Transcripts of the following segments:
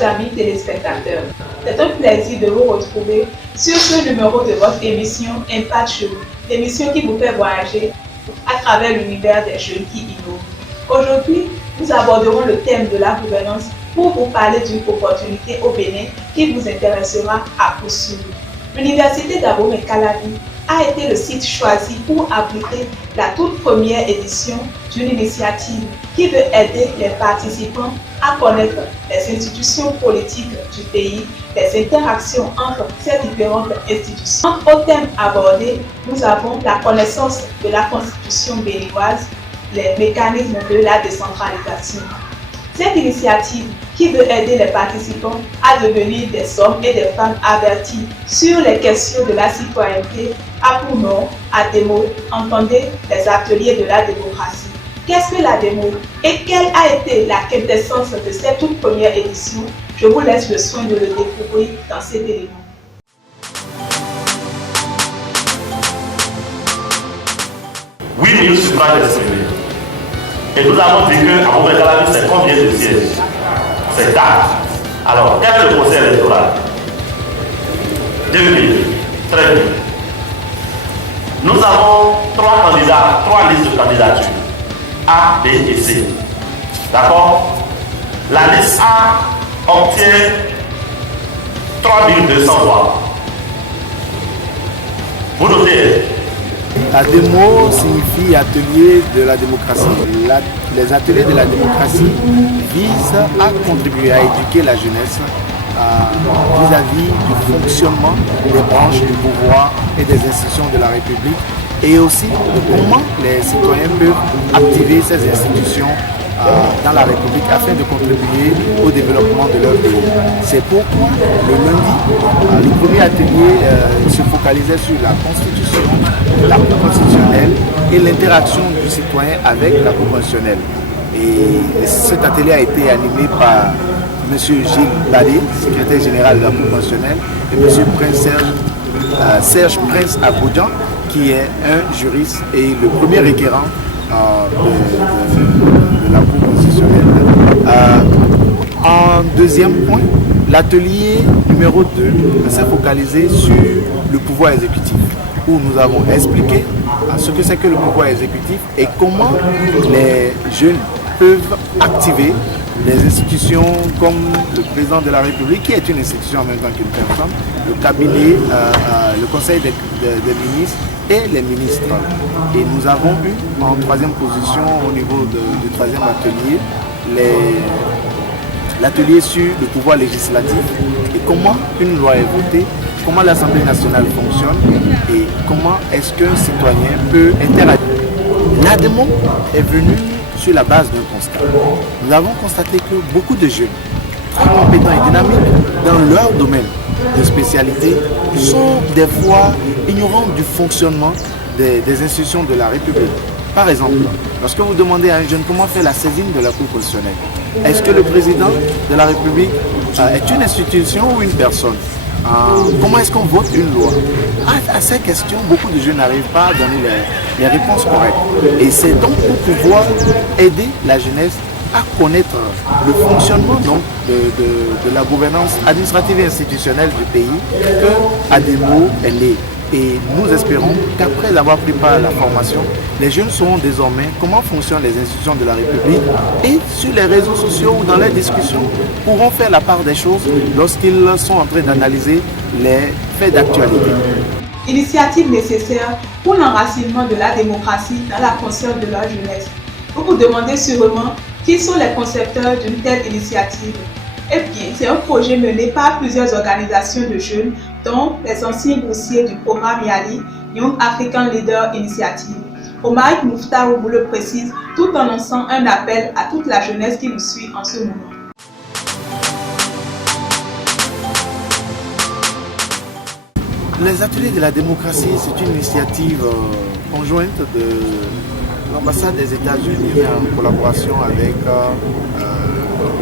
chers amis téléspectateurs, c'est un plaisir de vous retrouver sur ce numéro de votre émission Impact Show, l'émission qui vous fait voyager à travers l'univers des jeunes qui innovent. Aujourd'hui, nous aborderons le thème de la gouvernance pour vous parler d'une opportunité au Bénin qui vous intéressera à poursuivre. L'Université d'Abomey-Calavi a été le site choisi pour abriter la toute première édition d'une initiative qui veut aider les participants à connaître les institutions politiques du pays, les interactions entre ces différentes institutions. Entre thèmes abordés, nous avons la connaissance de la Constitution béninoise, les mécanismes de la décentralisation. Cette initiative qui veut aider les participants à devenir des hommes et des femmes avertis sur les questions de la citoyenneté a pour nom ADEMO, entendez les ateliers de la démocratie. Qu'est-ce que la démo et quelle a été la quintessence de cette toute première édition? Je vous laisse le soin de le découvrir dans cet élément. Oui, nous suffrages exprimés. Et nous avons dit qu'à Abomey-Calavi, c'est combien de sièges? C'est 4. Alors, quel est le procès électoral? 2000. Très bien. Nous avons 3 candidats, 3 listes de candidatures. A, B et C. D'accord? La liste A obtient 3200 voix. Vous notez? ADEMO signifie atelier de la démocratie. Les ateliers de la démocratie visent à contribuer à éduquer la jeunesse vis-à-vis du fonctionnement des branches du pouvoir et des institutions de la République et aussi de comment les citoyens peuvent activer ces institutions dans la République afin de contribuer au développement de leur pays. C'est pourquoi le lundi, le premier atelier se focalisait sur la Constitution, la Cour constitutionnelle et l'interaction du citoyen avec la Cour constitutionnelle. Et cet atelier a été animé par M. Gilles Balé, secrétaire général de la Cour constitutionnelle, et M. Serge Prince Aboudian, qui est un juriste et le premier requérant de la Cour constitutionnelle. En deuxième point, l'atelier numéro 2 s'est focalisé sur le pouvoir exécutif, où nous avons expliqué ce que c'est que le pouvoir exécutif et comment les jeunes peuvent activer des institutions comme le président de la République, qui est une institution en même temps qu'une personne, le cabinet, le conseil des ministres et les ministres. Et nous avons eu en 3e position au niveau du 3e atelier l'atelier sur le pouvoir législatif et comment une loi est votée, comment l'Assemblée nationale fonctionne et comment est-ce qu'un citoyen peut interagir. L'ADEMO est venu sur la base d'un constat. Nous avons constaté que beaucoup de jeunes, très compétents et dynamiques dans leur domaine de spécialité, sont des fois ignorants du fonctionnement des institutions de la République. Par exemple, lorsque vous demandez à un jeune comment faire la saisine de la Cour constitutionnelle, est-ce que le président de la République est une institution ou une personne? Comment est-ce qu'on vote une loi? À ces questions, beaucoup de jeunes n'arrivent pas à donner les réponses correctes. Et c'est donc pour pouvoir aider la jeunesse à connaître le fonctionnement donc, de la gouvernance administrative et institutionnelle du pays que ADEMO est née. Et nous espérons qu'après avoir pris part à la formation, les jeunes sauront désormais comment fonctionnent les institutions de la République et sur les réseaux sociaux ou dans les discussions pourront faire la part des choses lorsqu'ils sont en train d'analyser les faits d'actualité. Initiative nécessaire pour l'enracinement de la démocratie dans la conscience de la jeunesse. Vous vous demandez sûrement qui sont les concepteurs d'une telle initiative. Eh bien, c'est un projet mené par plusieurs organisations de jeunes, dont les anciens boursiers du programme YALI, Young African Leader Initiative. Omar Mouftarou vous le précise, tout en lançant un appel à toute la jeunesse qui nous suit en ce moment. Les ateliers de la démocratie, c'est une initiative conjointe de l'ambassade des États-Unis en collaboration avec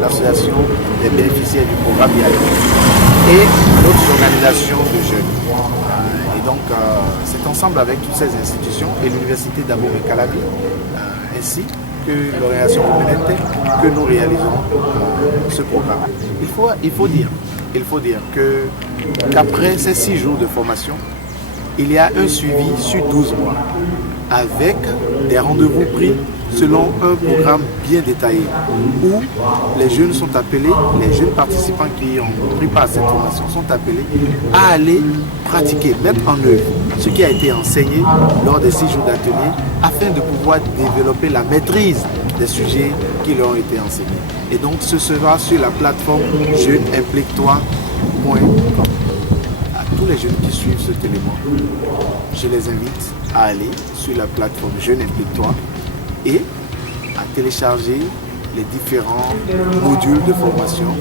l'association des bénéficiaires du programme YALI et d'autres organisations de jeunes. Et donc, c'est ensemble avec toutes ces institutions et l'université d'Abomey-Calavi ainsi que l'organisation Communauté que nous réalisons ce programme. Il faut dire qu'après ces 6 jours de formation, il y a un suivi sur 12 mois avec des rendez-vous pris selon un programme bien détaillé où les jeunes sont appelés, les jeunes participants qui ont pris part à cette formation sont appelés à aller pratiquer, mettre en œuvre ce qui a été enseigné lors des 6 jours d'atelier afin de pouvoir développer la maîtrise des sujets qui leur ont été enseignés. Et donc ce sera sur la plateforme jeuneimplique-toi.com. À tous les jeunes qui suivent cet élément, je les invite à aller sur la plateforme Jeune Implique-toi et à télécharger les différents modules de formation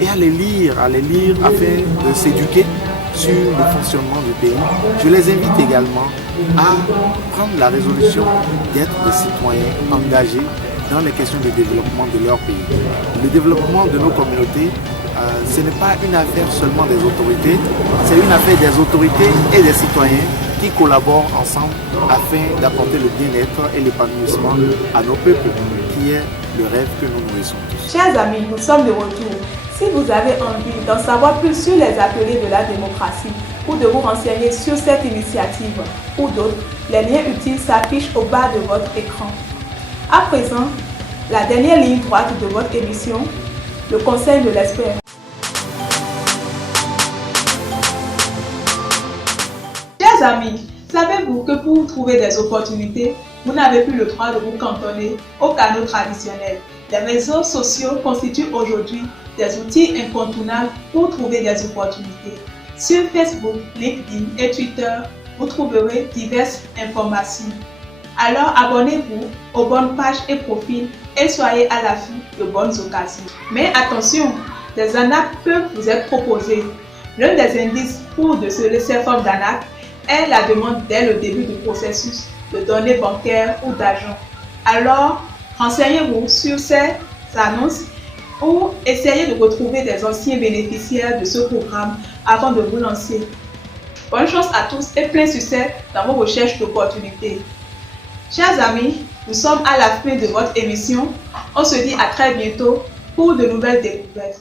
et à les lire afin de s'éduquer sur le fonctionnement du pays. Je les invite également à prendre la résolution d'être des citoyens engagés dans les questions de développement de leur pays. Le développement de nos communautés, ce n'est pas une affaire seulement des autorités, c'est une affaire des autorités et des citoyens qui collaborent ensemble afin d'apporter le bien-être et l'épanouissement à nos peuples, qui est le rêve que nous nourrissons tous. Chers amis, nous sommes de retour. Si vous avez envie d'en savoir plus sur les ateliers de la démocratie ou de vous renseigner sur cette initiative ou d'autres, les liens utiles s'affichent au bas de votre écran. À présent, la dernière ligne droite de votre émission, le conseil de l'expert. Chers amis, savez-vous que pour trouver des opportunités, vous n'avez plus le droit de vous cantonner aux canaux traditionnels? Les réseaux sociaux constituent aujourd'hui des outils incontournables pour trouver des opportunités. Sur Facebook, LinkedIn et Twitter, vous trouverez diverses informations. Alors abonnez-vous aux bonnes pages et profils et soyez à l'affût de bonnes occasions. Mais attention, des arnaques peuvent vous être proposées. L'un des indices pour déceler ces formes d'arnaque est la demande dès le début du processus de données bancaires ou d'argent. Alors, renseignez-vous sur ces annonces ou essayez de retrouver des anciens bénéficiaires de ce programme avant de vous lancer. Bonne chance à tous et plein succès dans vos recherches d'opportunités. Chers amis, nous sommes à la fin de votre émission. On se dit à très bientôt pour de nouvelles découvertes.